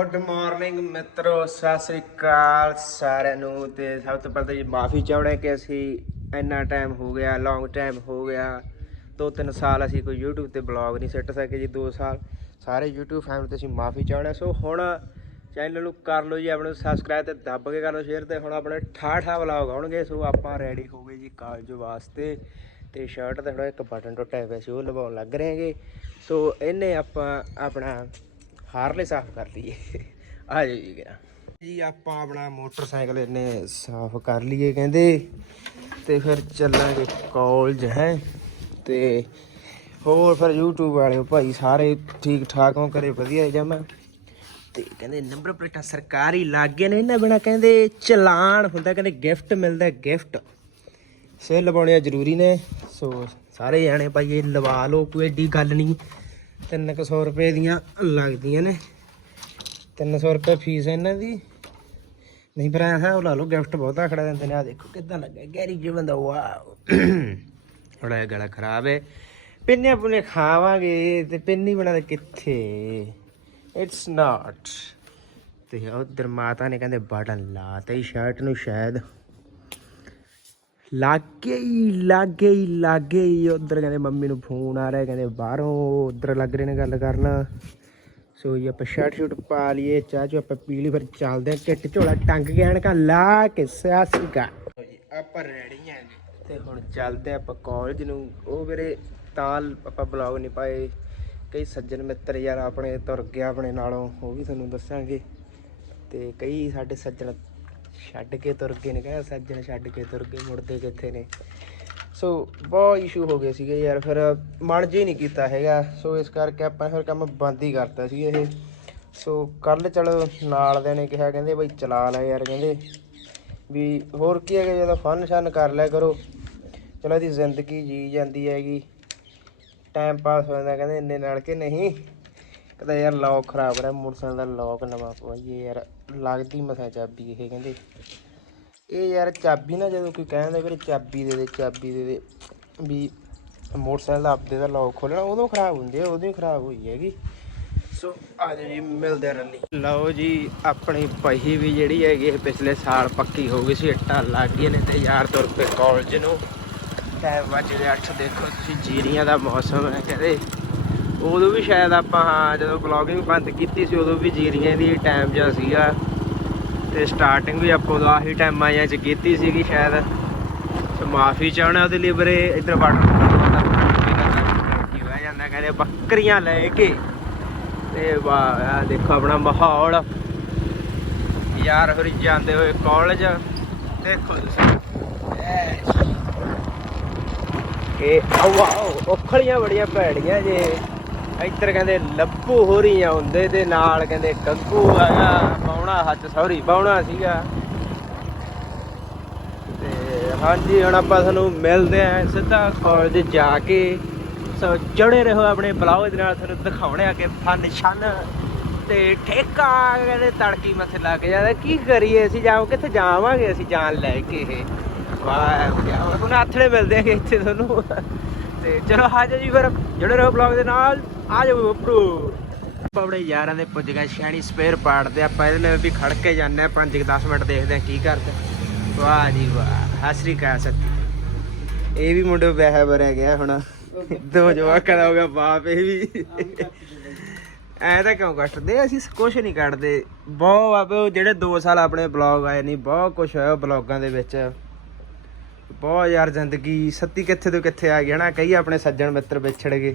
Good morning ਮਿੱਤਰੋ, ਸਤਿ ਸ੍ਰੀ ਅਕਾਲ ਸਾਰਿਆਂ ਨੂੰ ਤੇ ਸਭ ਤੋਂ ਪਹਿਲਾਂ ਤਾਂ ਜੀ ਮਾਫੀ ਚਾਹੁੰਦੇ ਕਿ ਅਸੀਂ ਇੰਨਾ ਟਾਈਮ ਹੋ ਗਿਆ ਲੌਂਗ ਟਾਈਮ ਹੋ ਗਿਆ। ਦੋ ਤਿੰਨ ਸਾਲ ਅਸੀਂ ਕੋਈ YouTube ਤੇ ਬਲੌਗ ਨਹੀਂ ਸਿੱਟ ਸਕੇ ਜੀ 2 ਸਾਲ। ਸਾਰੇ YouTube ਫੈਮਿਲੀ ਤੇ ਅਸੀਂ ਮਾਫੀ ਚਾਹੁੰਦੇ ਹਾਂ। ਸੋ ਹੁਣ ਚੈਨਲ ਨੂੰ ਕਰ ਲਓ ਜੀ ਆਪਣੇ ਨੂੰ ਸਬਸਕ੍ਰਾਈਬ ਤੇ ਦੱਬ ਕੇ ਕਰ ਲਓ ਸ਼ੇਅਰ ਤੇ। ਹੁਣ ਆਪਣੇ ਠਾਠਾ ਵਲੌਗ ਆਉਣਗੇ। ਸੋ ਆਪਾਂ ਰੈਡੀ ਹੋ ਗਏ ਜੀ ਕਾਲਜ ਵਾਸਤੇ। ਤੇ ਸ਼ਰਟ ਤੇ ਥੋੜਾ ਇੱਕ ਬਟਨ ਟੁੱਟਿਆ ਹੋਇਆ ਸੀ ਉਹ ਲਵਾਉਣ ਲੱਗ ਰਹੇ ਹੈਗੇ। ਸੋ ਇਹਨੇ ਆਪਾਂ ਆਪਣਾ ਹਾਰਲੇ ਸਾਫ਼ ਕਰ ਲਈਏ। ਆ ਜਾਓ ਜੀ ਗਿਆ ਜੀ, ਆਪਾਂ ਆਪਣਾ ਮੋਟਰਸਾਈਕਲ ਇਹਨੇ ਸਾਫ਼ ਕਰ ਲਈਏ ਕਹਿੰਦੇ, ਤੇ ਫਿਰ ਚੱਲਾਂਗੇ ਕਾਲਜ ਹੈ। ਤੇ ਹੋਰ ਫਿਰ YouTube ਵਾਲਿਓ ਭਾਈ ਸਾਰੇ ਠੀਕ ਠਾਕ ਹੋ ਕਰੇ ਵਧੀਆ ਜਮਾ। ਤੇ ਕਹਿੰਦੇ ਨੰਬਰ ਪਲੇਟਾਂ ਸਰਕਾਰੀ ਲੱਗੇ ਨੇ, ਇਹਨਾਂ ਬਿਨਾ ਕਹਿੰਦੇ ਚਲਾਨ ਹੁੰਦਾ, ਕਹਿੰਦੇ ਗਿਫਟ ਮਿਲਦਾ ਗਿਫਟ ਸੇ ਲਵਾਉਣੇ ਜ਼ਰੂਰੀ ਨੇ। ਸੋ ਸਾਰੇ ਜਾਣੇ ਭਾਈ ਇਹ ਲਵਾ ਲਓ, ਕੋਈ ਏਡੀ ਗੱਲ ਨਹੀਂ। 300 ਰੁਪਏ ਦੀਆਂ ਲੱਗਦੀਆਂ ਨੇ। 300 ਰੁਪਏ ਫੀਸ ਹੈ ਇਹਨਾਂ ਦੀ। ਨਹੀਂ ਪਰ ਐਸਾ ਉਹ ਲਾ ਲਓ, ਗਿਫਟ ਬਹੁਤਾ ਖੜਾ ਦਿੰਦੇ ਨੇ। ਆ ਦੇਖੋ ਕਿੱਦਾਂ ਲੱਗਾ, ਗੈਰੀ ਜਿਹਾ ਬੰਦਾ ਵਾਓ। ਥੋੜਾ ਜਿਹਾ ਗਲਾ ਖਰਾਬ ਹੈ। ਪਿੰਨੇ ਪੁੰਨੇ ਖਾਵਾਂਗੇ ਤੇ ਪਿੰਨੀ ਬਣਾ ਦੇ ਕਿੱਥੇ? ਇਟਸ ਨਾਟ ਤੇ ਉਧਰ ਮਾਤਾ ਨੇ ਕਹਿੰਦੇ ਬਟਨ ਲਾਤਾ ਹੀ ਸ਼ਰਟ ਨੂੰ ਸ਼ਾਇਦ ਲਾਗੇ ਹੀ ਲਾਗੇ ਹੀ ਲਾਗੇ ਹੀ। ਉਧਰ ਕਹਿੰਦੇ ਮੰਮੀ ਨੂੰ ਫੋਨ ਆ ਰਿਹਾ, ਕਹਿੰਦੇ ਬਾਹਰੋਂ ਉਧਰ ਲੱਗ ਰਹੇ ਨੇ ਗੱਲ ਕਰਨ। ਸੋ ਜੀ, ਆਪਾਂ ਸ਼ਰਟ ਸ਼ੂਟ ਪਾ ਲਈਏ, ਚਾਹ ਚੋ ਆਪਾਂ ਪੀ ਲਈ ਫਿਰ ਚੱਲਦੇ ਆ ਕਿੱਟ ਝੋਲਾ ਟੰਗ ਕੇ ਐਨਕਾਂ ਲਾ ਕੇ ਸਿਆਸੀਗਾ ਜੀ, ਆਪਾਂ ਰੈਡੀ ਆਂ ਤੇ ਹੁਣ ਚੱਲਦੇ ਆ ਆਪਾਂ ਕਾਲਜ ਨੂੰ। ਉਹ ਵੀਰੇ ਤਾਂ ਆਪਾਂ ਬਲੌਗ ਨਹੀਂ ਪਾਏ। ਕਈ ਸੱਜਣ ਮਿੱਤਰ ਯਾਰ ਆਪਣੇ ਤੁਰ ਗਿਆ ਆਪਣੇ ਨਾਲੋਂ, ਉਹ ਵੀ ਤੁਹਾਨੂੰ ਦੱਸਾਂਗੇ। ਤੇ ਕਈ ਸਾਡੇ ਸੱਜਣ ਛੱਡ ਕੇ ਤੁਰ ਗਏ ਨੇ, ਕਹਿੰਦਾ ਸੱਜਣ ਛੱਡ ਕੇ ਤੁਰ ਗਏ, ਮੁੜਦੇ ਕਿੱਥੇ ਨੇ? ਸੋ ਬਹੁਤ ਇਸ਼ੂ ਹੋ ਗਏ ਸੀਗੇ ਯਾਰ, ਫਿਰ ਮਨ ਜੀ ਨਹੀਂ ਕੀਤਾ ਹੈਗਾ। ਸੋ ਇਸ ਕਰਕੇ ਆਪਾਂ ਫਿਰ ਕੰਮ ਬੰਦ ਹੀ ਕਰਤਾ ਸੀ ਇਹ। ਸੋ ਕੱਲ ਚਲੋ ਨਾਲ ਦੇ ਨੇ ਕਿਹਾ, ਕਹਿੰਦੇ ਬਈ ਚਲਾ ਲੈ ਯਾਰ, ਕਹਿੰਦੇ ਵੀ ਹੋਰ ਕੀ ਹੈਗਾ, ਜਦੋਂ ਫਨ ਸ਼ਨ ਕਰ ਲਿਆ ਕਰੋ। ਚਲੋ ਇਹਦੀ ਜ਼ਿੰਦਗੀ ਜੀ ਜਾਂਦੀ ਹੈਗੀ। ਟਾਈਮ ਪਾਸ ਹੋ ਜਾਂਦਾ, ਕਹਿੰਦੇ ਇੰਨੇ ਨਾਲ ਕਿ ਨਹੀਂ? ਕਹਿੰਦਾ ਯਾਰ ਲੌਕ ਖਰਾਬ ਰਿਹਾ ਮੋਟਰਸਾਈਕਲ ਦਾ ਲੌਕ ਨਵਾਂ ਪਵਾਈਏ ਯਾਰ। ਲੱਗਦੀ ਮਸਾ ਚਾਬੀ ਇਹ ਕਹਿੰਦੇ। ਇਹ ਯਾਰ ਚਾਬੀ ਨਾ ਜਦੋਂ ਕੋਈ ਕਹਿੰਦਾ ਵੀਰੇ ਚਾਬੀ ਦੇ ਦੇ, ਚਾਬੀ ਦੇ ਦੇ, ਵੀ ਮੋਟਰਸਾਈਕਲ ਦਾ ਆਪਦੇ ਦਾ ਲੌਕ ਖੋਲਣਾ ਉਦੋਂ ਖਰਾਬ ਹੁੰਦੇ ਆ, ਉਦੋਂ ਹੀ ਖਰਾਬ ਹੋਈ ਹੈਗੀ। ਸੋ, ਆ ਜੀ, ਮਿਲਦੇ ਆ ਰਲੀ। ਲਓ ਜੀ, ਆਪਣੀ ਪਹੀ ਵੀ ਜਿਹੜੀ ਹੈਗੀ ਇਹ ਪਿਛਲੇ ਸਾਲ ਪੱਕੀ ਹੋ ਗਈ ਸੀ, ਇੱਟਾਂ ਲੱਗ ਗਈਆਂ ਨੇ ਤੇ ਯਾਰ ਤੁਰ ਪਏ ਕਾਲਜ ਨੂੰ। ਟਾਈਮ ਵੱਜ ਗਏ 8 ਦੇਖੋ, ਤੁਸੀਂ ਜੀਰੀਆਂ ਦਾ ਮੌਸਮ ਹੈ, ਕਹਿੰਦੇ। ਉਦੋਂ ਵੀ ਸ਼ਾਇਦ ਆਪਾਂ, ਹਾਂ, ਜਦੋਂ ਬਲੌਗਿੰਗ ਬੰਦ ਕੀਤੀ ਸੀ, ਉਦੋਂ ਵੀ ਜੀਰੀਆਂ ਦੀ ਟਾਈਮ ਜਿਹਾ ਸੀਗਾ। ਤੇ ਸਟਾਰਟਿੰਗ ਵੀ ਆਪਾਂ ਉਦੋਂ ਆਹੀ ਟਾਈਮਾਂ ਆਇਆ ਚ ਕੀਤੀ ਸੀਗੀ, ਸ਼ਾਇਦ। ਤੇ ਮਾਫੀ ਚਾਹਣਾ ਉਹਦੇ ਲਈ, ਵੀਰੇ, ਇਧਰ ਵਾਟਰ ਕੀ ਹੋਇਆ ਜਾਂਦਾ, ਕਹਿੰਦੇ ਬੱਕਰੀਆਂ ਲੈ ਕੇ। ਤੇ ਵਾਹ ਦੇਖੋ ਆਪਣਾ ਮਾਹੌਲ। ਯਾਰ ਫਿਰ ਜਾਂਦੇ ਹੋਏ ਕਾਲਜ ਦੇਖੋ ਤੁਸੀਂ। ਇਹ ਆਵਾ ਔਖਲੀਆਂ ਬੜੀਆਂ ਭੈੜੀਆਂ ਜੇ। ਇੱਧਰ ਕਹਿੰਦੇ ਲੱਭੂ ਹੋਰੀ ਆਉਂਦੇ ਤੇ ਨਾਲ ਕਹਿੰਦੇ ਕੱਗੂ ਆਇਆ। ਬਾਉਣਾ ਹੱਥ ਸੌਰੀ ਬਾਉਣਾ ਸੀਗਾ। ਤੇ ਹਾਂਜੀ, ਹੁਣ ਆਪਾਂ ਤੁਹਾਨੂੰ ਮਿਲਦੇ ਆਂ ਸਿੱਧਾ ਕਾਲਜ ਜਾ ਕੇ। ਸੋ ਜੁੜੇ ਰਹੋ ਆਪਣੇ ਬਲੌਗ ਦੇ ਨਾਲ, ਤੁਹਾਨੂੰ ਦਿਖਾਉਣੇ ਆ ਕਿ ਫਨ ਸ਼ਨ ਤੇ ਠੇਕਾ ਕਹਿੰਦੇ ਤੜਕੀ ਮੱਥੇ ਲੱਗ ਕੇ ਜਾਂਦਾ। ਕੀ ਕਰੀਏ ਅਸੀਂ ਜਾਓ ਕਿੱਥੇ ਜਾਵਾਂਗੇ ਅਸੀਂ ਜਾਨ ਲੈ ਕੇ ਇਹ? ਵਾਹ ਕੀ ਹੁਣ ਆਥੜੇ ਮਿਲਦੇ ਆ ਇੱਥੇ ਤੁਹਾਨੂੰ। ਤੇ ਚਲੋ ਆ ਜੀ ਫਿਰ, ਜੁੜੇ ਰਹੋ ਬਲੌਗ ਦੇ ਨਾਲ। ਆ ਜਾਓ ਬੱਬਰੂ ਆਪਣੇ ਯਾਰਾਂ ਦੇ ਪੁੱਜ ਗਏ ਸ਼ੈਣੀ ਸਪੇਅਰ ਪਾੜਦੇ ਆਪਾਂ ਇਹਦੇ ਨਾਲ ਵੀ ਖੜ ਕੇ ਜਾਂਦੇ ਆ 5-10 ਮਿੰਟ ਦੇਖਦੇ ਆ ਕੀ ਕਰਦੇ। ਵਾਹ ਜੀ ਵਾਹ ਹਸਰੀ ਕਾ ਸੱਤੀ। ਇਹ ਵੀ ਮੁੰਡੇ ਵਿਆਹ ਬਰਿਆ ਗਿਆ ਹੁਣ। ਦੋ ਜਵਾਕਾਂ ਦਾ ਹੋ ਗਿਆ ਬਾਪ, ਇਹ ਵੀ। ਐ ਤਾਂ ਕਿਉਂ ਕੱਟਦੇ? ਅਸੀਂ ਕੁਝ ਨਹੀਂ ਕੱਢਦੇ ਬਹੁਤ ਬਾਬੇ ਜਿਹੜੇ 2 ਸਾਲ ਆਪਣੇ ਬਲੌਗ ਆਏ ਨਹੀਂ ਬਹੁਤ ਕੁਝ ਹੋਇਆ ਬਲੌਗਾਂ ਦੇ ਵਿੱਚ। ਬਹੁਤ ਯਾਰ ਜ਼ਿੰਦਗੀ, ਸੱਤੀ ਕਿੱਥੇ ਤੋਂ ਕਿੱਥੇ ਆ ਗਿਆ ਨਾ ਕਈ ਆਪਣੇ ਸੱਜਣ ਮਿੱਤਰ ਵਿਛੜ ਗਏ।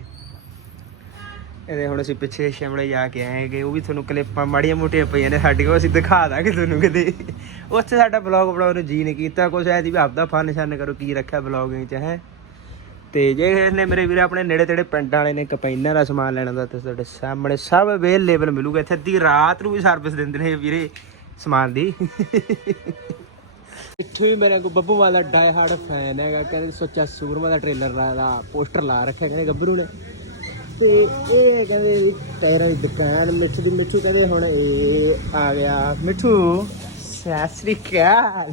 ਇਹਦੇ ਹੁਣ ਅਸੀਂ ਪਿੱਛੇ ਸ਼ਿਮਲੇ ਜਾ ਕੇ ਆਏ ਹੈਗੇ, ਉਹ ਵੀ ਤੁਹਾਨੂੰ ਕਲਿੱਪਾਂ ਮਾੜੀਆਂ ਮੋਟੀਆਂ ਪਈਆਂ ਨੇ ਸਾਡੇ ਕੋਲ, ਅਸੀਂ ਦਿਖਾ ਦਾਂਗੇ ਤੁਹਾਨੂੰ ਕਦੇ। ਉੱਥੇ ਸਾਡਾ ਬਲੌਗ ਬਣਾਉਣ ਨੂੰ ਜੀ ਨਹੀਂ ਕੀਤਾ, ਕੁਛ ਐ ਦੀ ਵੀ ਆਪਦਾ ਫਨ ਸ਼ਨ ਕਰੋ, ਕੀ ਰੱਖਿਆ ਬਲੌਗਿੰਗ 'ਚ, ਹੈ। ਤੇ ਜੇ ਕਿਸੇ ਨੇ ਮੇਰੇ ਵੀਰੇ ਆਪਣੇ ਨੇੜੇ ਤੇੜੇ ਪਿੰਡਾਂ ਵਾਲੇ ਨੇ ਕਪੈਨਾਂ ਦਾ ਸਮਾਨ ਲੈਣਾ ਦਾ ਤੇ ਤੁਹਾਡੇ ਸਾਹਮਣੇ ਸਭ ਅਵੇਲੇਬਲ ਮਿਲੂਗਾ। ਇੱਥੇ ਅੱਧੀ ਰਾਤ ਨੂੰ ਵੀ ਸਰਵਿਸ ਦਿੰਦੇ ਨੇ ਵੀਰੇ ਸਮਾਨ ਦੀ। ਇੱਥੋਂ ਹੀ ਮੇਰੇ ਕੋ ਬੱਬੂ ਵਾਲਾ ਡਾਈ ਹਾਰਡ ਫੈਨ ਹੈਗਾ, ਕਹਿੰਦੇ ਸੋਚਿਆ ਸੂਰਮਾ ਦਾ ਟ੍ਰੇਲਰ ਦਾ ਪੋਸਟਰ ਲਾ ਰੱਖਿਆ, ਕਹਿੰਦੇ ਗੱਭਰੂ ਨੇ। ਤੇ ਇਹ ਕਹਿੰਦੇ ਵੀ ਟਾਇਰਾਂ ਦੀ ਦੁਕਾਨ ਮਿੱਠੂ ਦੀ ਮਿੱਠੂ ਕਹਿੰਦੇ ਹੁਣ ਇਹ ਆ ਗਿਆ। ਮਿੱਠੂ ਸ੍ਰੀ ਅਕਾਲ।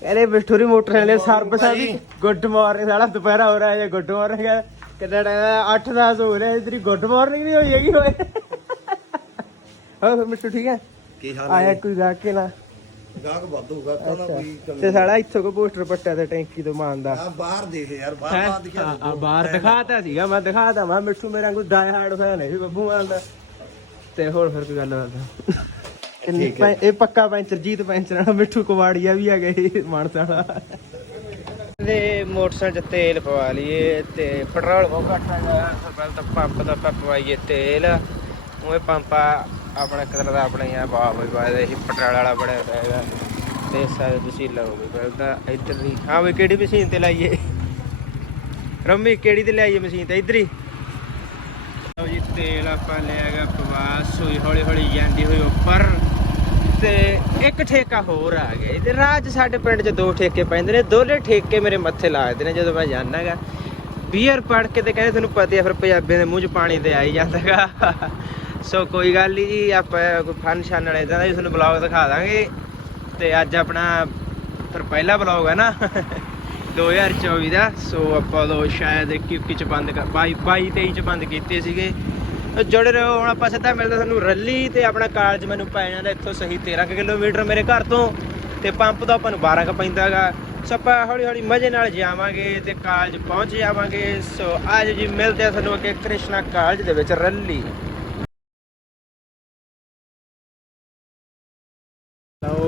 ਕਹਿੰਦੇ ਮਿੱਠੂ ਦੀ ਮੋਟਰ ਵਾਲੇ ਸਰਵਿਸ ਆ ਵੀ ਗੁੱਡ ਮਾਰਨਿੰਗ ਸਾਲਾ ਦੁਪਹਿਰਾ ਹੋ ਰਿਹਾ ਹੈ ਗੁੱਡ ਮਾਰਨਿੰਗ ਕਿੰਨਾ ਟਾਈਮ 8 10 ਹੋ ਰਿਹਾ ਤੇਰੀ ਗੁੱਡ ਮਾਰਨਿੰਗ ਨਹੀਂ ਹੋਈ ਹੈਗੀ ਹੋਏ ਹੋਰ ਮਿੱਟੂ ਠੀਕ ਹੈ ਕੀ ਹਾਲ ਆਇਆ ਕੋਈ ਗਾ ਕੇ ਨਾ ਗਾਹਕ ਵਾਧੂ ਕੋਈ ਕਮੀ ਤੇ ਸਾਲਾ ਇੱਥੋਂ ਕੋ ਪੋਸਟਰ ਪੱਟਿਆ ਤੇ ਟੈਂਕੀ ਤੋਂ ਮਾਰਦਾ ਆ ਬਾਹਰ ਦੇਖ ਯਾਰ ਬਾਹਰ ਬਾਹਰ ਦਿਖਾ। ਆ ਬਾਹਰ ਦਿਖਾਤਾ ਸੀਗਾ ਮੈਂ ਦਿਖਾਤਾ ਮੈਂ ਮਿੱਠੂ ਮੇਰਾ ਕੋਈ ਡਾਈ ਹਾਰਡ ਫੈਨ ਹੈ ਵੀ ਬੱਬੂ ਮਾਨ ਦਾ। ਤੇ ਹੋਰ ਫਿਰ ਕੋਈ ਗੱਲ ਬਾਤ ਕਿੰਨੀ ਪੈ- ਇਹ ਪੱਕਾ ਪੈਂਚਰ ਜੀਤ ਪੈਂਚਰ ਵਾਲਾ ਮਿੱਠੂ ਕੁਵਾੜੀਆ ਵੀ ਆ ਗਏ ਮਾਨਸਾ ਵਾਲਾ। ਦੇ ਮੋਟਰਸਾਈਕਲ 'ਚ ਤੇਲ ਪਵਾ ਲਈਏ ਤੇ ਪੈਟਰੋਲ ਬਹੁਤ ਘੱਟ ਹੈਗਾ ਸੋ ਪਹਿਲਾਂ ਤਾਂ ਪੰਪ ਦਾ ਆਪਾਂ ਪਵਾਈਏ ਤੇਲ। ਉਹ ਪੰਪ ਆਪਣਾ ਕਦਰ ਦਾ ਆਪਣੇ ਆ ਵਾਹ ਬਈ ਵਾਹ ਇਹ ਪੈਟਰੋਲ ਵਾਲਾ ਬਣਿਆ ਹੋਇਆ ਹੈਗਾ ਤੇ ਸਾਰੇ ਤੁਸੀਂ ਲਓਗੇ ਪਹਿਲਾਂ ਇੱਧਰ ਦੀ। ਹਾਂ ਬਈ ਕਿਹੜੀ ਮਸ਼ੀਨ ਤੇ ਲਾਈਏ? ਰੰਮੀ, ਕਿਹੜੀ ਤੇ ਲਿਆਈਏ ਮਸ਼ੀਨ ਤੇ? ਇੱਧਰ ਹੀ। ਲਓ ਜੀ, ਤੇਲ ਆਪਾਂ ਲਿਆ ਪਵਾਸ ਹੋਈ ਹੌਲੀ ਹੌਲੀ ਜਾਂਦੀ ਹੋਈ ਉੱਪਰ। ਤੇ ਇੱਕ ਠੇਕਾ ਹੋਰ ਆ ਗਿਆ ਤੇ ਰਾਹ ਸਾਡੇ ਪਿੰਡ 'ਚ ਦੋ ਠੇਕੇ ਪੈਂਦੇ ਨੇ। ਦੋਨੇ ਠੇਕੇ ਮੇਰੇ ਮੱਥੇ ਲੱਗਦੇ ਨੇ ਜਦੋਂ ਮੈਂ ਜਾਣਾਗਾ ਬੀਅਰ ਪੜ ਕੇ ਤੇ ਕਹਿੰਦੇ ਤੁਹਾਨੂੰ ਪਤਾ ਹੀ ਫਿਰ ਪੰਜਾਬੀਆਂ ਦੇ ਮੂੰਹ 'ਚ ਪਾਣੀ ਤੇ ਆਈ ਜਾਂਦਾਗਾ। ਸੋ ਕੋਈ ਗੱਲ ਨਹੀਂ ਜੀ, ਆਪਾਂ ਕੋਈ ਫਨ ਫੰਕਸ਼ਨ ਵਾਲੇ ਦਾ ਵੀ ਤੁਹਾਨੂੰ ਬਲੌਗ ਦਿਖਾ ਦਾਂਗੇ। ਤੇ ਅੱਜ ਆਪਣਾ ਫਿਰ ਪਹਿਲਾ ਬਲੌਗ ਹੈ ਨਾ 2024 ਦਾ। ਸੋ ਆਪਾਂ ਉਦੋਂ ਸ਼ਾਇਦ 21 ਚ ਬੰਦ ਕਰ 22 22 23 ਚ ਬੰਦ ਕੀਤੇ ਸੀਗੇ। ਤੇ ਜੁੜੇ ਰਹੋ, ਹੁਣ ਆਪਾਂ ਸਿੱਧਾ ਮਿਲਦਾ ਸਾਨੂੰ ਰੱਲੀ ਤੇ ਆਪਣਾ ਕਾਲਜ ਮੈਨੂੰ ਪੈ ਜਾਂਦਾ ਇੱਥੋਂ ਸਹੀ 13 ਕੁ ਕਿਲੋਮੀਟਰ ਮੇਰੇ ਘਰ ਤੋਂ। ਤੇ ਪੰਪ ਤੋਂ ਆਪਾਂ ਨੂੰ 12 ਕ ਪੈਂਦਾਗਾ ਸੋ ਆਪਾਂ ਹੌਲੀ ਹੌਲੀ ਮਜ਼ੇ ਨਾਲ ਜਾਵਾਂਗੇ ਤੇ ਕਾਲਜ ਪਹੁੰਚ ਜਾਵਾਂਗੇ। ਸੋ ਅੱਜ ਜੀ ਮਿਲਦੇ ਆ ਸਾਨੂੰ ਅੱਗੇ ਕ੍ਰਿਸ਼ਨਾ ਕਾਲਜ ਦੇ ਵਿੱਚ ਰੱਲੀ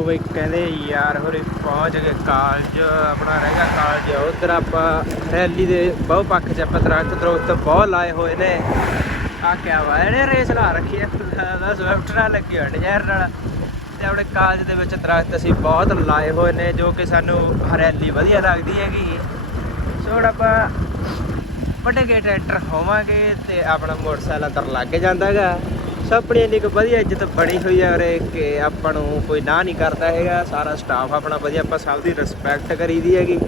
ਬਈ ਕਹਿੰਦੇ ਯਾਰ ਹੋਰੇ ਪਹੁੰਚ ਗਏ ਕਾਲਜ ਆਪਣਾ ਰਹਿ ਗਿਆ ਕਾਲਜ, ਉਧਰ ਆਪਾਂ ਰੈਲੀ ਦੇ ਬਹੁ ਪੱਖ 'ਚ ਆਪਾਂ ਦਰਖਤ ਦਰਖਤ ਬਹੁਤ ਲਾਏ ਹੋਏ ਨੇ। ਆ ਕਿਆ ਵਾ, ਇਹਨੇ ਰੇਸ ਲਾ ਰੱਖੀ ਹੈ ਦਾ ਸਵਿਫਟ ਨਾਲ ਲੱਗੀ ਹੋਈ ਡਿਜ਼ਾਇਰ ਨਾਲ। ਤੇ ਆਪਣੇ ਕਾਲਜ ਦੇ ਵਿੱਚ ਦਰਖਤ ਅਸੀਂ ਬਹੁਤ ਲਾਏ ਹੋਏ ਨੇ, ਜੋ ਕਿ ਸਾਨੂੰ ਹਰਿਆਲੀ ਵਧੀਆ ਲੱਗਦੀ ਹੈਗੀ। ਸੋ ਹੁਣ ਆਪਾਂ ਵੱਡੇ ਗੇਟ ਐਂਟਰ ਹੋਵਾਂਗੇ ਤੇ ਆਪਣਾ ਮੋਟਰਸਾਈਕਲ ਅੰਦਰ ਲੱਗ ਜਾਂਦਾਗਾ ਸੋ ਆਪਣੀ ਇੰਨੀ ਕੁ ਵਧੀਆ ਇੱਜ਼ਤ ਬਣੀ ਹੋਈ ਹੈ ਉਰੇ ਕਿ ਆਪਾਂ ਨੂੰ ਕੋਈ ਨਾ ਨਹੀਂ ਕਰਦਾ ਹੈਗਾ। ਸਾਰਾ ਸਟਾਫ ਆਪਣਾ ਵਧੀਆ, ਆਪਾਂ ਸਭ ਦੀ ਰਿਸਪੈਕਟ ਕਰੀਦੀ ਹੈਗੀ।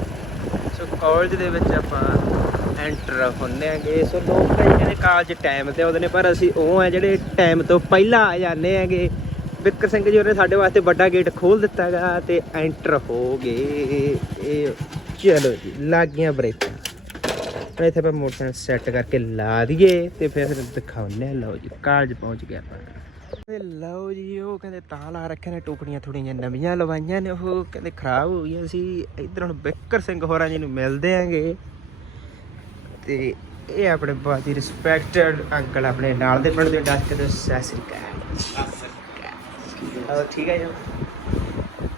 ਸੋ ਕਾਲਜ ਦੇ ਵਿੱਚ ਆਪਾਂ ਐਂਟਰ ਹੁੰਦੇ ਆਂਗੇ ਸੋ ਲੋਕ ਕਈ ਕਹਿੰਦੇ ਕਾਲਜ ਟਾਈਮ ਤੇ ਆਉਂਦੇ ਨੇ, ਪਰ ਅਸੀਂ ਉਹ ਆ ਜਿਹੜੇ ਟਾਈਮ ਤੋਂ ਪਹਿਲਾਂ ਆ ਜਾਂਦੇ ਆਂਗੇ ਵਿਕਰ ਸਿੰਘ ਜੀ ਉਹਨੇ ਸਾਡੇ ਵਾਸਤੇ ਵੱਡਾ ਗੇਟ ਖੋਲ ਦਿੱਤਾ ਹੈਗਾ ਤੇ ਐਂਟਰ ਹੋ ਗਏ। ਇਹ ਚਲੋ ਜੀ ਲੱਗ ਗਿਆ ਬ੍ਰੇਕ ਇੱਥੇ ਆਪਾਂ ਮੋਟਰਸਾਈਕਲ ਸੈੱਟ ਕਰਕੇ ਲਾ ਦਈਏ ਤੇ ਫਿਰ ਦਿਖਾਉਂਦੇ ਲਓ ਜੀ ਕਾਲਜ ਪਹੁੰਚ ਗਿਆ ਆਪਾਂ। ਤੇ ਲਓ ਜੀ, ਉਹ ਕਹਿੰਦੇ ਤਾਂ ਲਾ ਰੱਖੇ ਨੇ, ਟੋਕਰੀਆਂ ਥੋੜੀਆਂ ਨਵੀਆਂ ਲਵਾਈਆਂ ਨੇ, ਉਹ ਕਹਿੰਦੇ ਖਰਾਬ ਹੋ ਗਈਆਂ ਸੀ। ਇਧਰ ਹੁਣ ਬਿੱਕਰ ਸਿੰਘ ਹੋਰਾਂ ਜੀ ਨੂੰ ਮਿਲਦੇ ਆਂਗੇ। ਤੇ ਇਹ ਆਪਣੇ ਬਹੁਤ ਹੀ ਰਿਸਪੈਕਟਡ ਅੰਕਲ ਆਪਣੇ ਨਾਲ ਦੇ ਪਿੰਡ ਦੇ ਡਾਕਟਰ ਦੇ ਸਤਿ ਸ੍ਰੀ ਅਕਾਲ। ਠੀਕ ਹੈ ਜੀ।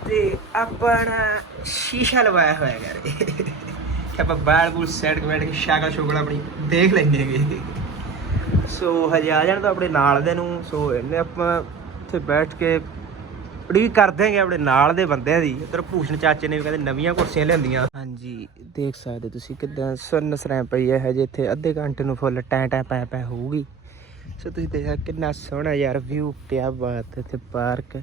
ਤੇ ਆਪਣਾ ਸ਼ੀਸ਼ਾ ਲਵਾਇਆ ਹੋਇਆ ਘਰੇ। ਆਪਾਂ ਬਾਲ ਬੂਲ ਸੈਟ ਕੇ ਬੈਠ ਕੇ ਸ਼ਾਕਲ ਸ਼ੁਕਲ ਆਪਣੀ ਦੇਖ ਲੈਂਦੇ ਸੋ ਹਜੇ ਆ ਜਾਣ ਤਾਂ ਆਪਣੇ ਨਾਲ ਦੇ ਨੂੰ, ਸੋ ਇਹਨੇ ਆਪਾਂ ਉੱਥੇ ਬੈਠ ਕੇ ਉਡੀਕ ਕਰਦੇ ਹੈਗੇ ਆਪਣੇ ਨਾਲ ਦੇ ਬੰਦਿਆਂ ਦੀ। ਉਧਰ ਭੂਸ਼ਣ ਚਾਚੇ ਨੇ ਵੀ ਕਹਿੰਦੇ ਨਵੀਆਂ ਕੁਰਸੀਆਂ ਲਿਆਂਦੀਆਂ। ਹਾਂਜੀ, ਦੇਖ ਸਕਦੇ ਤੁਸੀਂ ਕਿਦਾਂ ਸੁੰਨ ਸਰਾਂ ਪਈ ਹੈ, ਹਜੇ ਇੱਥੇ ਅੱਧੇ ਘੰਟੇ ਨੂੰ ਫੁੱਲ ਟੈਂ ਟੈਂ ਪੈ ਪੈ ਹੋਊਗੀ। ਸੋ ਤੁਸੀਂ ਦੇਖਿਆ ਕਿੰਨਾ ਸੋਹਣਾ ਯਾਰ ਵਿਊ ਕਿਆ ਬਾਤ ਇੱਥੇ ਪਾਰਕ।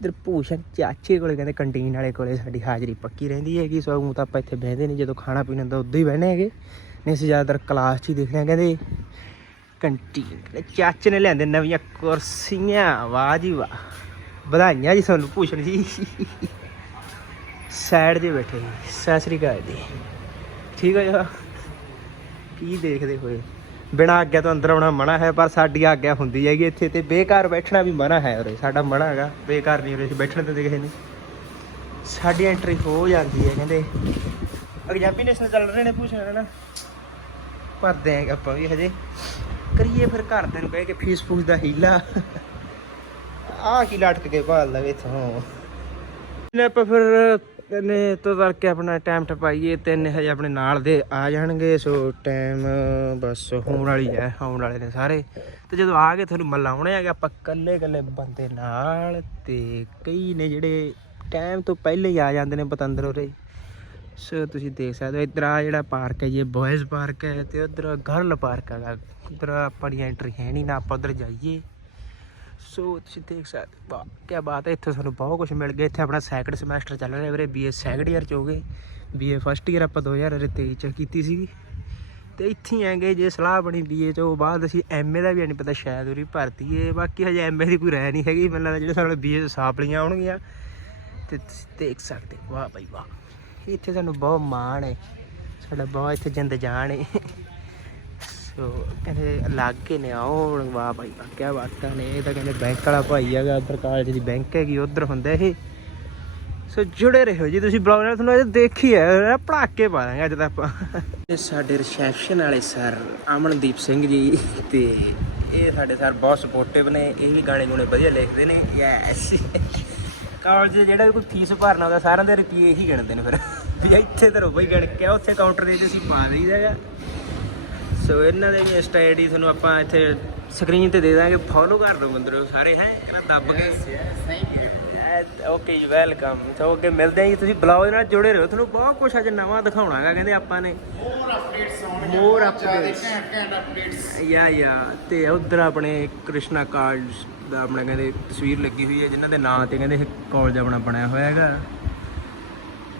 ਇਧਰ ਭੂਸ਼ਣ ਚਾਚੇ ਕੋਲੇ ਕਹਿੰਦੇ ਕੰਟੀਨ ਵਾਲੇ ਕੋਲੇ ਸਾਡੀ ਹਾਜ਼ਰੀ ਪੱਕੀ ਰਹਿੰਦੀ ਹੈਗੀ ਸੋ ਊਂ ਤਾਂ ਆਪਾਂ ਇੱਥੇ ਬਹਿੰਦੇ ਨਹੀਂ, ਜਦੋਂ ਖਾਣਾ ਪੀਣਾ ਹੁੰਦਾ ਉਦੋਂ ਹੀ ਬਹਿਨੇ ਹੈਗੇ। ਨਹੀਂ, ਅਸੀਂ ਜ਼ਿਆਦਾਤਰ ਕਲਾਸ 'ਚ ਹੀ ਦੇਖਦੇ ਹਾਂ, ਕਹਿੰਦੇ ਕੰਟੀਨ ਤੇ ਚਾਚੇ ਨੇ ਲਿਆਂਦੇ ਨਵੀਆਂ ਕੁਰਸੀਆਂ, ਵਾਹ ਜੀ ਵਾਹ। ਵਧਾਈਆਂ ਜੀ ਤੁਹਾਨੂੰ ਭੂਸ਼ਣ ਜੀ। ਸਾਈਡ 'ਤੇ ਬੈਠੇ ਜੀ, ਸਤਿ ਸ੍ਰੀ ਅਕਾਲ ਜੀ। ਠੀਕ ਹੋ ਜੀ? ਕੀ ਦੇਖਦੇ ਹੋਏ? ਬਿਨਾਂ ਆਗਿਆ ਤੋਂ ਅੰਦਰ ਆਉਣਾ ਮਨਾ ਹੈ, ਪਰ ਸਾਡੀ ਆਗਿਆ ਹੁੰਦੀ ਹੈਗੀ ਇੱਥੇ ਤੇ ਬੇਕਾਰ ਬੈਠਣਾ ਵੀ ਮਨਾ ਹੈ ਉਰੇ। ਸਾਡਾ ਮਨਾ ਹੈਗਾ ਬੇਕਾਰ ਨਹੀਂ ਉਰੇ ਬੈਠਣ ਤੇ ਕਿਸੇ ਨੇ। ਸਾਡੀ ਐਂਟਰੀ ਹੋ ਜਾਂਦੀ ਹੈ ਕਹਿੰਦੇ। ਪੰਜਾਬੀ ਨੈਸ਼ਨਲ ਚੱਲ ਰਹੇ ਨੇ ਪੁੱਛਣਾ ਨਾ। ਭਰਦੇ ਆਂ ਆਪਾਂ ਵੀ ਹਜੇ। ਕਰੀਏ ਫਿਰ ਘਰਦਿਆਂ ਨੂੰ ਕਹੇ ਕਿ ਫੀਸ ਫੂਸ ਦਾ ਹੀਲਾ। ਆ ਕੀ ਲਟਕ ਕੇ ਭਾਲ ਲਵੇ ਇਥੋਂ। ਨੇ ਆਪਾਂ ਫਿਰ ਨੇ ਤੋਂ ਕਰਕੇ ਆਪਣਾ ਟਾਈਮ ਟਪਾਈਏ ਤਿੰਨ ਹਜੇ ਆਪਣੇ ਨਾਲ ਦੇ ਆ ਜਾਣਗੇ, ਸੋ ਟਾਈਮ ਬਸ ਹੋਣ ਵਾਲੀ ਹੈ ਆਉਣ ਵਾਲੇ ਨੇ ਸਾਰੇ। ਤੇ ਜਦੋਂ ਆ ਗਏ, ਤੁਹਾਨੂੰ ਮਲਾਉਣੇ ਆਗੇ ਆਪਾਂ ਕੱਲੇ ਕੱਲੇ ਬੰਦੇ ਨਾਲ ਤੇ ਕਈ ਨੇ ਜਿਹੜੇ ਟਾਈਮ ਤੋਂ ਪਹਿਲੇ ਹੀ ਆ ਜਾਂਦੇ ਨੇ ਪਤੰਦਰ ਉਰੇ। ਸੋ ਤੁਸੀਂ ਦੇਖ ਸਕਦੇ ਹੋ, ਇਧਰ ਆ ਜਿਹੜਾ ਪਾਰਕ ਹੈ, ਇਹ ਬॉयਜ਼ ਪਾਰਕ ਹੈ ਤੇ ਉਧਰ ਗਰਲ ਪਾਰਕ ਹੈਗਾ। ਉਧਰ ਆਪਣੀ ਐਂਟਰੀ ਹੈ ਨਹੀਂ ਨਾ ਆਪਾਂ ਉਧਰ ਜਾਈਏ। ਸੋ ਤੁਸੀਂ ਦੇਖ ਸਕਦੇ ਵਾਹ ਕੀ ਬਾਤ ਹੈ, ਇੱਥੇ ਸਾਨੂੰ ਬਹੁਤ ਕੁਝ ਮਿਲ ਗਿਆ। ਇੱਥੇ ਆਪਣਾ ਸੈਕੰਡ ਸਮੈਸਟਰ ਚੱਲ ਰਿਹਾ ਵੀਰੇ ਬੀਏ ਸੈਕੰਡ ਈਅਰ ਚ ਹੋ ਗਏ। ਬੀਏ ਫਸਟ ਈਅਰ ਆਪਾਂ 2023 ਚ ਕੀਤੀ ਸੀਗੀ। ਤੇ ਇੱਥੇ ਹੀ ਆਂਗੇ ਜੇ ਸਲਾਹ ਬਣੀ ਬੀਏ ਚ, ਉਹ ਬਾਅਦ ਅਸੀਂ ਐਮਏ ਦਾ ਵੀ ਨਹੀਂ ਪਤਾ ਸ਼ਾਇਦ ਉਰੀ ਭਰਤੀ ਏ। ਬਾਕੀ ਹਜੇ ਐਮਏ ਦੀ ਕੋਈ ਰਹਿ ਨਹੀਂ ਹੈਗੀ। ਮੈਨੂੰ ਲੱਗਦਾ ਜਿਹੜੇ ਸਾਡੇ ਬੀਏ ਚ ਸਾਪਲੀਆਂ ਆਉਣਗੀਆਂ। ਤੇ ਤੁਸੀਂ ਦੇਖ ਸਕਦੇ ਵਾਹ ਭਾਈ ਵਾਹ। ਇੱਥੇ ਸਾਨੂੰ ਬਹੁਤ ਮਾਣ ਹੈ ਸਾਡਾ ਬਹੁਤ ਇੱਥੇ ਜਿੰਦ ਜਾਣ ਹੈ ਸੋ ਕਹਿੰਦੇ ਲਾਗੇ ਨੇ ਆਓ ਵਾਹ ਭਾਈ ਵਾਹ ਕੀ ਬਾਤਾਂ ਨੇ, ਇਹ ਤਾਂ ਕਹਿੰਦੇ ਬੈਂਕ ਵਾਲਾ ਭਾਈ ਹੈਗਾ, ਉਧਰ ਕਾਲਜ ਦੀ ਬੈਂਕ ਹੈਗੀ, ਉਧਰ ਹੁੰਦਾ ਇਹ ਸੋ ਜੁੜੇ ਰਹੋ ਜੀ ਤੁਸੀਂ ਬਲੌਗ ਨਾਲ, ਤੁਹਾਨੂੰ ਅੱਜ ਦੇਖੀ ਹੈ ਪੜਾਕੇ ਪਾ ਦਾਂਗੇ ਅੱਜ ਤਾਂ ਆਪਾਂ। ਸਾਡੇ ਰਿਸੈਪਸ਼ਨ ਵਾਲੇ ਸਰ ਅਮਨਦੀਪ ਸਿੰਘ ਜੀ ਤੇ ਇਹ ਸਾਡੇ ਸਰ ਬਹੁਤ ਸਪੋਰਟਿਵ ਨੇ, ਇਹ ਵੀ ਗਾਣੇ ਗੁਣੇ ਵਧੀਆ ਲਿਖਦੇ ਨੇ ਯੈਸ ਕਾਲਜ ਜਿਹੜਾ ਵੀ ਕੋਈ ਫੀਸ ਭਰਨਾ ਹੁੰਦਾ, ਸਾਰਿਆਂ ਦੇ ਰੁਪਏ ਇਹੀ ਗਿਣਦੇ ਨੇ ਫਿਰ। ਵੀ ਇੱਥੇ ਤਾਂ ਰੁਪਏ ਗਿਣ ਕੇ ਉੱਥੇ ਕਾਊਂਟਰ ਦੇ ਵਿੱਚ ਅਸੀਂ ਪਾ ਦਈਦਾ ਹੈਗਾ। ਸੋ ਇਹਨਾਂ ਦੇ ਵੀ ਇੰਸਟਾ ਆਈਡੀ ਤੁਹਾਨੂੰ ਆਪਾਂ ਇੱਥੇ ਸਕਰੀਨ ਤੇ ਦੇ ਦਾਂਗੇ। ਫੋਲੋ ਕਰ ਦਿਓ ਬੰਦਰੋ ਸਾਰੇ ਹੈ? ਇਹਨਾਂ ਦੱਬ ਕੇ। ਓਕੇ ਜੀ ਵੈਲਕਮ ਸੋ ਅੱਗੇ ਮਿਲਦੇ ਆਂ ਜੀ ਤੁਸੀਂ ਬਲੌਗ ਨਾਲ ਜੁੜੇ ਰਹੋ। ਤੁਹਾਨੂੰ ਬਹੁਤ ਕੁਝ ਅੱਜ ਨਵਾਂ ਦਿਖਾਉਣਾ ਹੈਗਾ ਕਹਿੰਦੇ ਆਪਾਂ ਨੇ। ਮੋਰ ਅਪਡੇਟਸ ਯਾ ਯਾ। ਤੇ ਉਧਰ ਆਪਣੇ ਕ੍ਰਿਸ਼ਨਾ ਕਾਰਡਸ ਦਾ ਆਪਣਾ ਕਹਿੰਦੇ ਤਸਵੀਰ ਲੱਗੀ ਹੋਈ ਹੈ ਜਿਨ੍ਹਾਂ ਦੇ ਨਾਂ ਤੇ ਕਹਿੰਦੇ ਇਹ ਕਾਲਜ ਆਪਣਾ ਬਣਿਆ ਹੋਇਆ ਹੈਗਾ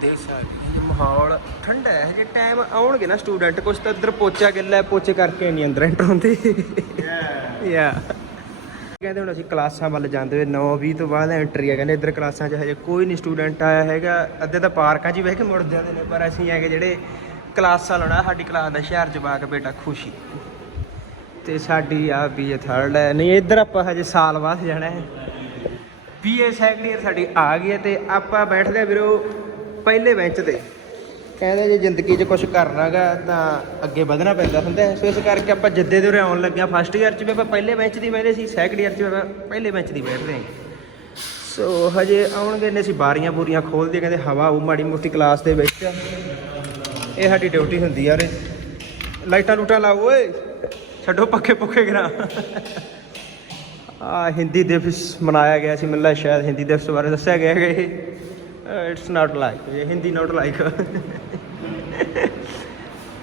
ਦੇਖ ਸਕਦੇ ਜੀ ਮਾਹੌਲ ਠੰਡਾ ਹੈ ਜੇ ਟਾਈਮ ਆਉਣਗੇ ਨਾ ਸਟੂਡੈਂਟ ਕੁਝ ਤਾਂ ਇੱਧਰ ਪੋਚਾ ਗਿੱਲਾ ਪੋਚੇ ਕਰਕੇ ਨਹੀਂ ਅੰਦਰ ਐਂਟਰ ਹੁੰਦੇ। ਯਾ ਕਹਿੰਦੇ ਹੁਣ ਅਸੀਂ ਕਲਾਸਾਂ ਵੱਲ ਜਾਂਦੇ ਹੋਏ 9:20 ਤੋਂ ਬਾਅਦ ਐਂਟਰੀ ਹੈ ਕਹਿੰਦੇ ਇੱਧਰ ਕਲਾਸਾਂ 'ਚ ਹਜੇ ਕੋਈ ਨਹੀਂ ਸਟੂਡੈਂਟ ਆਇਆ ਹੈਗਾ। ਅੱਧੇ ਤਾਂ ਪਾਰਕਾਂ 'ਚ ਹੀ ਬਹਿ ਕੇ ਮੁੜ ਜਾਂਦੇ ਨੇ ਪਰ ਅਸੀਂ ਹੈਗੇ ਜਿਹੜੇ ਕਲਾਸਾਂ ਲਾਉਣਾ ਸਾਡੀ ਕਲਾਸ ਦਾ ਸ਼ਹਿਰ 'ਚ ਪਾ ਕੇ ਬੇਟਾ ਖੁਸ਼ੀ। ਤੇ ਸਾਡੀ ਆ ਬੀਏ ਥਰਡ ਹੈ। ਨਹੀਂ ਇੱਧਰ ਆਪਾਂ ਹਜੇ ਸਾਲ ਬਾਅਦ ਜਾਣਾ ਹੈ। ਬੀਏ ਸੈਕੰਡ ਇਅਰ ਸਾਡੀ ਆ ਗਈ ਹੈ ਤੇ ਆਪਾਂ ਬੈਠਦੇ ਆ ਵੀਰੋ ਪਹਿਲੇ ਬੈਂਚ ਤੇ। ਕਹਿੰਦੇ ਜੇ ਜ਼ਿੰਦਗੀ 'ਚ ਕੁਝ ਕਰਨਾਗਾ ਤਾਂ ਅੱਗੇ ਵਧਣਾ ਪੈਂਦਾ ਹੁੰਦਾ। ਸੋ ਇਸ ਕਰਕੇ ਆਪਾਂ ਜਿੱਦੇ ਦੇ ਉਰੇ ਆਉਣ ਲੱਗਿਆ ਫਸਟ ਈਅਰ 'ਚ ਵੀ ਆਪਾਂ ਪਹਿਲੇ ਬੈਂਚ ਦੀ ਬੈਠਦੇ ਸੀ ਸੈਕੰਡ ਈਅਰ 'ਚ ਵੀ ਆਪਾਂ ਪਹਿਲੇ ਬੈਂਚ ਦੀ ਬੈਠਦੇ ਹਾਂ। ਸੋ ਹਜੇ ਆਉਣਗੇ ਨੇ ਅਸੀਂ ਬਾਰੀਆਂ ਬੂਰੀਆਂ ਖੋਲਦੇ ਕਹਿੰਦੇ ਹਵਾ ਉਹ ਮਾੜੀ ਮੋਟੀ ਕਲਾਸ ਦੇ ਵਿੱਚ। ਇਹ ਸਾਡੀ ਡਿਊਟੀ ਹੁੰਦੀ ਆ ਉਰੇ। ਲਾਈਟਾਂ ਲੂਟਾਂ ਲਾਓ ਓਏ, ਛੱਡੋ ਪੱਖੇ ਪੁੱਖੇ ਗਰਾ ਆ ਹਿੰਦੀ ਦਿਵਸ ਮਨਾਇਆ ਗਿਆ ਸੀ ਮੈਨੂੰ ਸ਼ਾਇਦ ਹਿੰਦੀ ਦਿਵਸ ਬਾਰੇ ਦੱਸਿਆ ਗਿਆ ਹੈ ਕਿ ਇਟਸ ਨਾਟ ਲਾਈਕ ਇਹ ਹਿੰਦੀ ਨਾਟ ਲਾਈਕ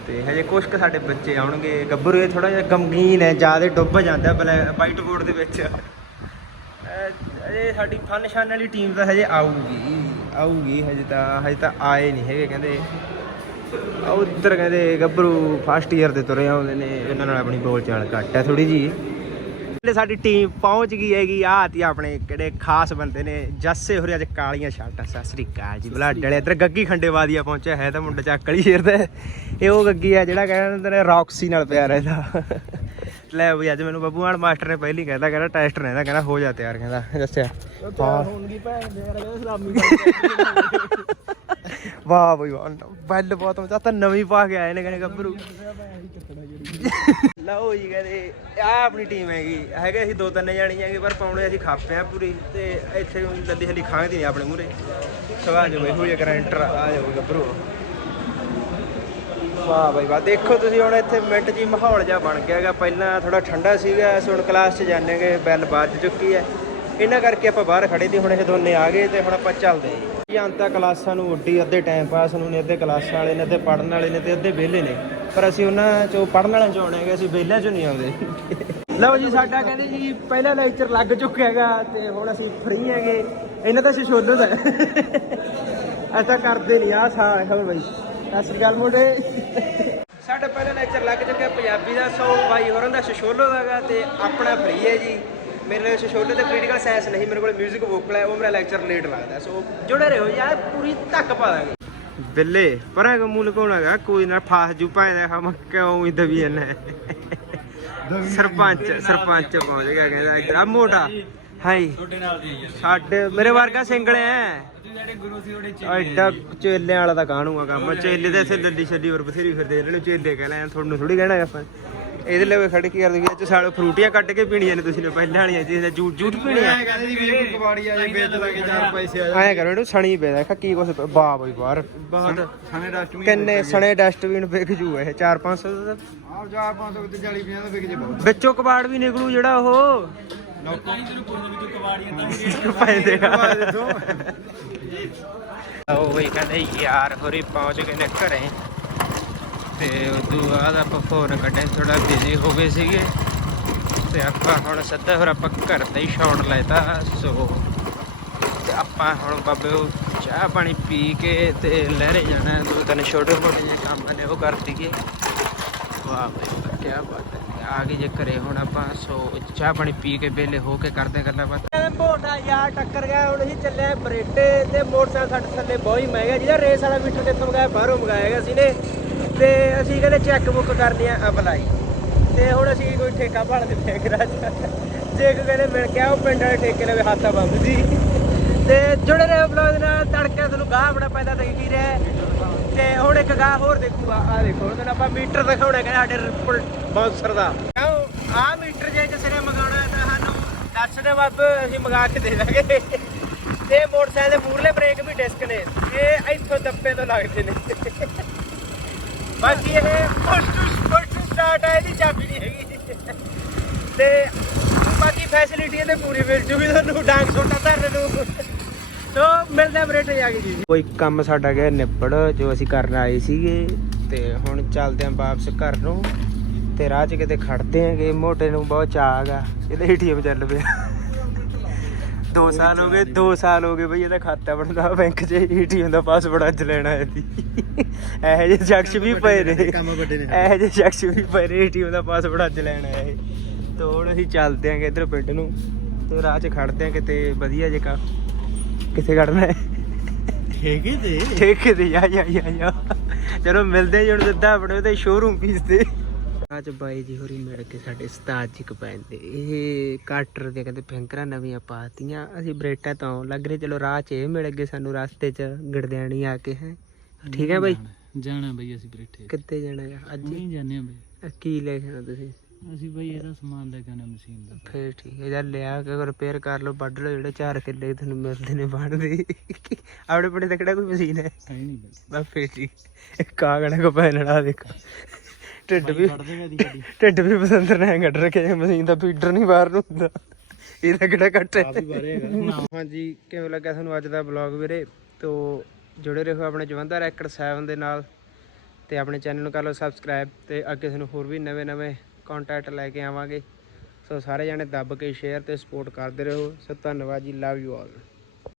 ਤੇ ਹਜੇ ਕੁਝ ਕੁ ਸਾਡੇ ਬੱਚੇ ਆਉਣਗੇ। ਗੱਭਰੂ ਇਹ ਥੋੜਾ ਜਿਹਾ ਗਮਗੀਨ ਹੈ, ਜ਼ਿਆਦਾ ਡੁੱਬ ਜਾਂਦਾ ਵਾਈਟ ਬੋਰਡ ਦੇ ਵਿੱਚ। ਅਹ ਇਹ ਸਾਡੀ ਫਨ ਸ਼ਨ ਵਾਲੀ ਟੀਮ ਤਾਂ ਹਜੇ ਆਊਗੀ ਆਊਗੀ ਹਜੇ ਤਾਂ ਹਜੇ ਤਾਂ ਆਏ ਨਹੀਂ ਹੈਗੇ ਕਹਿੰਦੇ। ਆ ਉੱਧਰ ਕਹਿੰਦੇ ਗੱਭਰੂ ਫਸਟ ਈਅਰ ਦੇ ਤੁਰੇ ਆਉਂਦੇ ਨੇ, ਇਹਨਾਂ ਨਾਲ ਆਪਣੀ ਬੋਲ ਚਾਲ ਘੱਟ ਹੈ ਥੋੜੀ ਜੀ ਜਿਹੜੇ ਸਾਡੀ ਟੀਮ ਪਹੁੰਚ ਗਈ ਹੈਗੀ ਆਹ ਤੀ ਆਪਣੇ ਕਿਹੜੇ ਖਾਸ ਬੰਦੇ ਨੇ ਜੱਸੇ ਹੋਰੇ ਅੱਜ ਕਾਲੀਆਂ ਸ਼ਰਟਾਂ ਸਤਿ ਸ੍ਰੀ ਅਕਾਲ ਜੀ ਬਲਾਡੇ ਵਾਲੇ ਇੱਧਰ ਗੱਗੀ ਖੰਡੇਵਾਦੀਆ ਪਹੁੰਚਿਆ ਹੈ ਤਾਂ ਮੁੰਡਾ ਚੱਕਲੀ ਸ਼ੇਰ ਦਾ ਹੈ। ਇਹ ਉਹ ਗੱਗੀ ਆ ਜਿਹੜਾ ਕਹਿੰਦੇ ਨੇ ਰੌਕਸੀ ਨਾਲ ਪਿਆ ਰਹਿੰਦਾ। ਲੈ ਬਈ ਅੱਜ ਮੈਨੂੰ ਬੱਬੂਆਣ ਮਾਸਟਰ ਨੇ ਪਹਿਲੀ ਕਹਿੰਦਾ ਕਹਿੰਦਾ ਟੈਸਟ ਰਹਿੰਦਾ ਕਹਿੰਦਾ ਹੋ ਜਾ ਤਿਆਰ ਕਹਿੰਦਾ ਦੱਸਿਆ ਹਾਂ। ਹੋਣਗੀ ਭੈਣ ਦੇ ਯਾਰ ਸਲਾਮੀ ਵਾਹ ਬਈ ਵਾਹ ਬੱਲ ਬਹੁਤ ਮਜ਼ਾ ਤਾਂ ਨਵੀਂ ਪਾ ਕੇ ਆਏ ਨੇ ਕਹਿੰਦੇ ਗੱਭਰੂ। ਲਓ ਜੀ ਕਹਿੰਦੇ ਆ ਆਪਣੀ ਟੀਮ ਹੈਗੀ। ਹੈਗੇ ਅਸੀਂ ਦੋ ਤਿੰਨ ਜਾਣੀ ਹੈਗੇ, ਪਰ ਪਾਉਣੇ ਅਸੀਂ ਖਾਪੇ ਆ ਪੂਰੀ। ਤੇ ਇੱਥੇ ਊਂ ਲੱਲੀ ਹਲੀ ਖਾਂਦੀ ਨਹੀਂ ਆਪਣੇ ਮੂਰੇ ਸਵਾ ਜੋ ਬਈ ਹੋਈ ਕਰੰਟਰ ਆ ਜਾਓ ਗੱਭਰੂ। ਵਾਹ ਬਈ ਵਾਹ, ਦੇਖੋ ਤੁਸੀਂ ਹੁਣ ਇੱਥੇ ਮਿੰਟ ਜੀ ਮਾਹੌਲ ਜਿਹਾ ਬਣ ਗਿਆ ਹੈਗਾ। ਪਹਿਲਾਂ ਥੋੜਾ ਠੰਡਾ ਸੀਗਾ, ਅਸੀਂ ਹੁਣ ਕਲਾਸ 'ਚ ਜਾਣੇਗੇ ਬੈਲ ਵੱਜ ਚੁੱਕੀ ਹੈ। ਇਹਨਾਂ ਕਰਕੇ ਆਪਾਂ ਬਾਹਰ ਖੜੇ ਸੀ, ਹੁਣ ਇਹ ਦੋਨੇ ਆ ਗਏ ਤੇ ਹੁਣ ਆਪਾਂ ਚੱਲਦੇ ਹਾਂ ਅੰਤਾ ਕਲਾਸਾਂ ਨੂੰ ਉੱਡੀ, ਅੱਧੇ ਟਾਈਮ ਪਾਸ ਨੂੰ ਨੇ, ਅੱਧੇ ਕਲਾਸਾਂ ਵਾਲੇ ਨੇ, ਅੱਧੇ ਪੜਨ ਵਾਲੇ ਨੇ ਤੇ ਅੱਧੇ ਵਿਹਲੇ ਨੇ। ਪਰ ਅਸੀਂ ਉਹਨਾਂ ਚੋਂ ਪੜਨ ਵਾਲਿਆਂ ਚੋਂ ਆਉਣੇ ਹੈਗੇ, ਅਸੀਂ ਵਿਹਲਿਆਂ ਚੋਂ ਨਹੀਂ ਆਉਂਦੇ। ਲਓ ਜੀ, ਸਾਡਾ ਕਹਿੰਦੇ ਜੀ, ਪਹਿਲਾ ਲੈਕਚਰ ਲੱਗ ਚੁੱਕਾ ਹੈਗਾ ਤੇ ਹੁਣ ਅਸੀਂ ਫ੍ਰੀ ਹੈਗੇ। ਇਹਨਾਂ ਦਾ ਸ਼ਸ਼ੋਲੋ ਹੈ। ਐਸਾ ਕਰਦੇ ਨਹੀਂ ਆ ਸਾ ਖਬਰ ਬਈ। ਸਤਿ ਸ੍ਰੀ ਅਕਾਲ ਮੁੰਡੇ। ਸਾਡਾ ਪਹਿਲਾ ਲੈਕਚਰ ਲੱਗ ਚੁੱਕਿਆ ਪੰਜਾਬੀ ਦਾ, ਸੋ ਬਾਈ ਹੋਰਾਂ ਦਾ ਸ਼ਸ਼ੋਲੋ ਦਾਗਾ ਤੇ ਆਪਣਾ ਫ੍ਰੀ ਹੈ ਜੀ। ਮੇਰੇ ਲਈ ਸ਼ਸ਼ੋਲੋ ਤੇ ਪੋਲੀਟੀਕਲ ਸਾਇੰਸ ਨਹੀਂ ਮੇਰੇ ਕੋਲ 뮤직 ਵੋਕਲ ਹੈ ਉਹ ਮੇਰਾ ਲੈਕਚਰ ਲੇਟ ਲੱਗਦਾ ਸੋ ਜੁੜੇ ਰਹੋ ਯਾਰ ਪੂਰੀ ਧੱਕ ਪਾ ਦਾਂਗੇ। ਬਿੱਲੇ ਪਰਾਂ ਕੋ ਮੂਲ ਕੋਣ ਹੈਗਾ ਕੋਈ ਨਾ ਫਾਸ ਜੂ ਭਾਵੇਂ ਹਮ ਕਿਉਂ ਹੀ ਦਬੀ ਜਾਂਦਾ ਸਰਪੰਚ ਸਰਪੰਚ ਪਹੁੰਚ ਗਿਆ ਕਹਿੰਦਾ ਇੱਧਰ ਆ ਮੋਟਾ। ਹਾਈ। ਤੁਹਾਡੇ ਨਾਲ ਦੀ ਯਾਰ ਸਾਡੇ ਮੇਰੇ ਵਰਗਾ ਸਿੰਗਲ ਐ ਜਿਹੜੇ ਗੁਰੂ ਸੀ ਉਹਦੇ ਐਡਾ ਚੇਲਿਆਂ ਵਾਲਾ ਤਾਂ ਕਾਹਨੂੰਗਾ ਕੰਮ? ਚੇਲੇ ਤੇ ਇੱਥੇ ਲੱਡੀ ਛੱਡੀ ਹੋਰ ਬਥੇਰੀ ਫਿਰਦੇ ਇਹਨਾਂ ਨੂੰ ਚੇਲੇ ਕਹਿ ਲੈ ਤੁਹਾਨੂੰ ਥੋੜੀ ਕਹਿਣਾ ਆਪਾਂ। ਇਹਦੇ ਲਈ ਖੜ ਕੇ ਕਰਦੇ ਵੀ ਅੱਜ ਸਾਲੋ ਫਰੂਟੀਆਂ ਕੱਟ ਕੇ ਪੀਣੀਆਂ ਨੇ ਤੁਸੀਂ ਨੇ ਪਹਿਲਾਂ ਵਾਲੀਆਂ ਜਿਹਦੇ ਜੂਟ ਜੂਟ ਪੀਣੀਆਂ। ਕਹਿੰਦੇ ਜੀ ਵੀ ਕਬਾੜੀ ਆ ਜੇ ਵੇਚ ਲਾਂਗੇ 4 ਪੈਸੇ ਆ ਐਂ ਕਰੋ ਇਹਨੂੰ ਸਣੀ ਪੇਦਾ ਖਾ ਕੀ ਕੁਛ ਪ- ਵਾਹ ਬਈ ਬਾਹਰ ਬਹੁਤ ਸਾਨੇ ਡਸਟਬਿਨ ਕਿੰਨੇ ਸਣੇ ਡਸਟਬਿਨ ਵਿਕ ਜੂ ਇਹ 4-500 ਦਾ ਤਾਂ। ਆਪ 4 500 ਤੇ 40 50 ਦਾ ਵਿਕ ਜੇ ਬਹੁਤ ਵਿੱਚੋਂ ਕਬਾੜ ਵੀ ਨਿਕਲੂ ਜਿਹੜਾ ਉਹ। ਲੋਕਾਂ ਹੀ ਤੈਨੂੰ ਪੁੱਛਦੇ ਵੀ ਕਬਾੜੀਆਂ ਤਾਂ ਵੀ ਪੈਂਦੇ ਉਹ ਵੀ ਕਹਿੰਦੇ ਯਾਰ ਹੋਰੀ ਪਹੁੰਚ ਗਏ ਨੇ ਘਰੇ। ਤੇ ਉਦੋਂ ਬਾਅਦ ਆਪਾਂ ਫੋਨ ਕੱਢੇ ਥੋੜਾ ਬਿਜ਼ੀ ਹੋ ਗਏ ਸੀਗੇ। ਤੇ ਆਪਾਂ ਹੁਣ ਸਿੱਧਾ ਫਿਰ ਆਪਾਂ ਘਰ ਦਾ ਹੀ ਸ਼ਾਟ ਲੈਤਾ ਸੋ ਤੇ ਆਪਾਂ ਹੁਣ ਬਾਬੇ ਉਹ ਚਾਹ ਪਾਣੀ ਪੀ ਕੇ ਤੇ ਲਹਿਰੇ ਜਾਣਾ ਦੋ ਤਿੰਨ ਛੋਟੇ ਮੋਟੇ ਜਿਹੇ ਕੰਮ ਨੇ ਉਹ ਕਰ ਦਈਏ। ਵਾਹ ਬਈ ਵਾਹ, ਬਾਤ ਹੈ। ਆ ਗਏ ਜੇ ਘਰੇ ਹੁਣ ਆਪਾਂ ਸੋ ਚਾਹ ਪਾਣੀ ਪੀ ਕੇ ਵਿਹਲੇ ਹੋ ਕੇ ਕਰਦੇ ਗੱਲਾਂ ਬਾਤਾਂ। ਮੋਟਾ ਯਾਰ ਟੱਕਰ ਗਿਆ ਹੁਣ ਅਸੀਂ ਚੱਲੇ ਬਰੇਟੇ ਤੇ ਮੋਟਰਸਾਈਕਲ ਸਾਡੇ ਥੱਲੇ ਬਹੁਤ ਹੀ ਮਹਿੰਗਾ ਜਿਹਦਾ ਰੇਸ ਵਾਲਾ ਮੀਟਰ ਕਿੱਥੋਂ ਮੰਗਾਇਆ ਬਾਹਰੋਂ ਮੰਗਾਇਆ ਹੈਗਾ ਸੀ ਨੇ ਤੇ ਅਸੀਂ ਕਹਿੰਦੇ ਚੈੱਕ ਬੁੱਕ ਕਰਨੀ ਆ ਅਪਲਾਈ ਤੇ ਹੁਣ ਅਸੀਂ ਕੋਈ ਠੇਕਾ ਭਾਲ ਦੇ ਠੇਕੇਦਾਰ ਜੇ ਕੋਈ ਕਹਿੰਦੇ ਮਿਲ ਗਿਆ, ਉਹ ਪਿੰਡ ਵਾਲੇ ਠੇਕੇ ਲਵੇ ਹੱਥਾ ਬੰਦ ਸੀ ਤੇ ਜੁੜੇ ਰਹੇ ਬਲੌਗ ਨਾਲ, ਤੜਕੇ ਤੁਹਾਨੂੰ ਗਾਹ ਬੜਾ ਪੈਦਾ ਦਿਖ ਹੀ ਰਿਹਾ। ਤੇ ਹੁਣ ਇੱਕ ਗਾਹ ਹੋਰ ਦੇਖੂਗਾ। ਆ ਦੇਖੋ ਹੁਣ ਆਪਾਂ ਮੀਟਰ ਦਿਖਾਉਣਾ ਕਹਿੰਦੇ ਸਾਡੇ ਰਿਪਲ ਬਾਉਂਸਰ ਦਾ। ਆ ਮੀਟਰ ਜੇ ਕਿਸੇ ਨੇ ਮੰਗਾਉਣਾ ਤਾਂ ਸਾਨੂੰ ਦੱਸ ਦੇ ਬੱਬ, ਅਸੀਂ ਮੰਗਾ ਕੇ ਦੇ ਦਾਂਗੇ। ਤੇ ਮੋਟਰਸਾਈਕਲ ਦੇ ਮੂਰਲੇ ਬ੍ਰੇਕ ਵੀ ਡਿਸਕ ਨੇ। ਇਹ ਇੱਥੋਂ ਦੱਪੇ ਤੋਂ ਲੱਗਦੇ ਨੇ। ਬਾਕੀ ਇਹ ਪੁਸ਼ ਪੁਸ਼ ਸਟਾਰਟ ਹੈ ਇਹਦੀ ਚਾਬੀ ਨਹੀਂ ਹੈਗੀ। ਤੇ ਬਾਕੀ ਫੈਸਿਲਿਟੀ ਇਹਦੇ ਪੂਰੀ ਮਿਲ ਜੂਗੀ ਤੁਹਾਨੂੰ, ਡਾਂਗ ਛੋਟਾ ਧਰਨ ਨੂੰ। ਸੋ ਮਿਲਦੇ ਬਰੇਟ ਜਾ ਕੇ ਜੀ। ਕੋਈ ਕੰਮ ਸਾਡਾ ਗਿਆ ਨਿਬੜ, ਜੋ ਅਸੀਂ ਕਰਨ ਆਏ ਸੀਗੇ, ਤੇ ਹੁਣ ਚੱਲਦੇ ਆਂ ਵਾਪਸ ਘਰ ਨੂੰ। ਤੇ ਰਾਹ 'ਚ ਕਿਤੇ ਖੜਦੇ ਆਂਗੇ ਮੋਟੇ ਨੂੰ ਬਹੁਤ ਚਾਹ ਆ ਇਹਦੇ ਏਟੀਐਮ ਚੱਲ ਪਿਆ। 2 ਸਾਲ ਹੋ ਗਏ 2 ਸਾਲ ਹੋ ਗਏ ਬਈ ਇਹਦਾ ਖਾਤਾ ਬਣਦਾ ਬੈਂਕ 'ਚ ਏਟੀਐਮ ਦਾ ਪਾਸਵਰਡ ਅੱਜ ਲੈਣਾ ਹੈ ਦੀ ਇਹੋ ਜਿਹੇ ਸ਼ਖਸ ਵੀ ਪਏ ਨੇ ਇਹੋ ਜਿਹੇ ਸ਼ਖਸ ਵੀ ਪਏ ਨੇ ਏਟੀਐਮ ਦਾ ਪਾਸਵਰਡ ਅੱਜ ਲੈਣਾ ਹੈ ਤੇ ਹੁਣ ਅਸੀਂ ਚੱਲਦੇ ਆਂਗੇ ਇਧਰ ਪਿੰਡ ਨੂੰ ਤੇ ਰਾਹ 'ਚ ਖੜਦੇ ਆਂ ਕਿਤੇ ਵਧੀਆ ਜਿਹਾ ਕਿੱਥੇ ਖੜਨਾ ਹੈ? ਹੈਗੇ ਤੇ? ਠੇਕੇ ਤੇ ਜਾ ਜਾ ਜਾ ਜਾ ਚਲੋ ਮਿਲਦੇ ਜਣ ਦਿੱਤਾ ਆਪਣੇ ਉਹਦੇ ਸ਼ੋਰੂਮ ਪੀਸ ਤੇ। ਅੱਜ ਬਾਈ ਜੀ ਹੋਰੀ ਮਿਲ ਕੇ ਸਾਡੇ ਉਸਤਾਦ ਜੀ ਕੋ ਪੈਂਦੇ ਇਹ ਕਾਟਰ ਦੇ ਕਹਿੰਦੇ ਫਿੰਕਰਾਂ ਨਵੀਆਂ ਪਾਤੀਆਂ। ਅਸੀਂ ਬਰੇਟਾ ਤੋਂ ਲੱਗ ਰਹੇ ਚਲੋ ਰਾਹ 'ਚ ਇਹ ਮਿਲ ਗਏ ਸਾਨੂੰ ਰਸਤੇ 'ਚ ਗੜਦਿਆਣੀ ਆ ਕੇ ਹੈ। ਠੀਕ ਹੈ ਬਾਈ? ਜਾਣਾ ਬਈ ਅਸੀਂ ਬਰੇਠੇ ਕਿੱਥੇ ਜਾਣਾ ਹੈ ਅੱਜ? ਨਹੀਂ ਜਾਣੇ ਬਈ। ਕੀ ਲੈ ਕੇ ਤੁਸੀਂ? ਅਸੀਂ ਬਈ ਇਹਦਾ ਸਮਾਨ ਲੈ ਕੇ ਆਣਾ ਮਸ਼ੀਨ ਦਾ। ਫੇਰ ਠੀਕ ਹੈ ਯਾਰ ਲਿਆ ਕੇ ਰਿਪੇਅਰ ਕਰ ਲਓ ਵੱਢ ਲਓ ਜਿਹੜੇ ਚਾਰ ਕਿੱਲੇ ਤੁਹਾਨੂੰ ਮਿਲਦੇ ਨੇ ਬਣਦੇ ਆਪਣੇ ਪਿੰਡ ਤੇ ਕਿਹੜਾ ਕੋਈ ਮਸ਼ੀਨ ਹੈ। ਨਹੀਂ ਬਈ। ਬਸ ਫੇਰ ਠੀਕ। ਕਾਗਣਾ ਕੋ ਪੈ ਲੜਾ ਦੇਖੋ। ਢਿੱਡ ਵੀ ਢਿੱਡ ਵੀ ਬਸੰਤਰ ਨੇ ਕੱਢ ਰੱਖਿਆ ਮਸ਼ੀਨ ਦਾ ਫੀਡਰ ਨਹੀਂ ਬਾਹਰ ਨੂੰ ਹੁੰਦਾ। ਇਹਦਾ ਕਿਹੜਾ ਕੱਟ ਹੈ? ਹਾਂਜੀ ਕਿਵੇਂ ਲੱਗਾ ਤੁਹਾਨੂੰ ਅੱਜ ਦਾ ਬਲੌਗ ਵੀਰੇ? ਤੋ ਜੁੜੇ ਰਹੋ ਆਪਣੇ ਜਵੰਦਾ ਰੈਕਡ 7 ਦੇ ਨਾਲ ਤੇ ਆਪਣੇ ਚੈਨਲ ਨੂੰ ਕਰ ਲਓ ਸਬਸਕ੍ਰਾਈਬ ਤੇ ਅੱਗੇ ਤੁਹਾਨੂੰ ਹੋਰ ਵੀ ਨਵੇਂ ਨਵੇਂ ਕੰਟੈਂਟ ਲੈ ਕੇ ਆਵਾਂਗੇ। ਸੋ ਸਾਰੇ ਜਣੇ ਦੱਬ ਕੇ ਸ਼ੇਅਰ ਤੇ ਸਪੋਰਟ ਕਰਦੇ ਰਹੋ। ਸੋ ਧੰਨਵਾਦ ਜੀ ਲਵ ਯੂ ਆਲ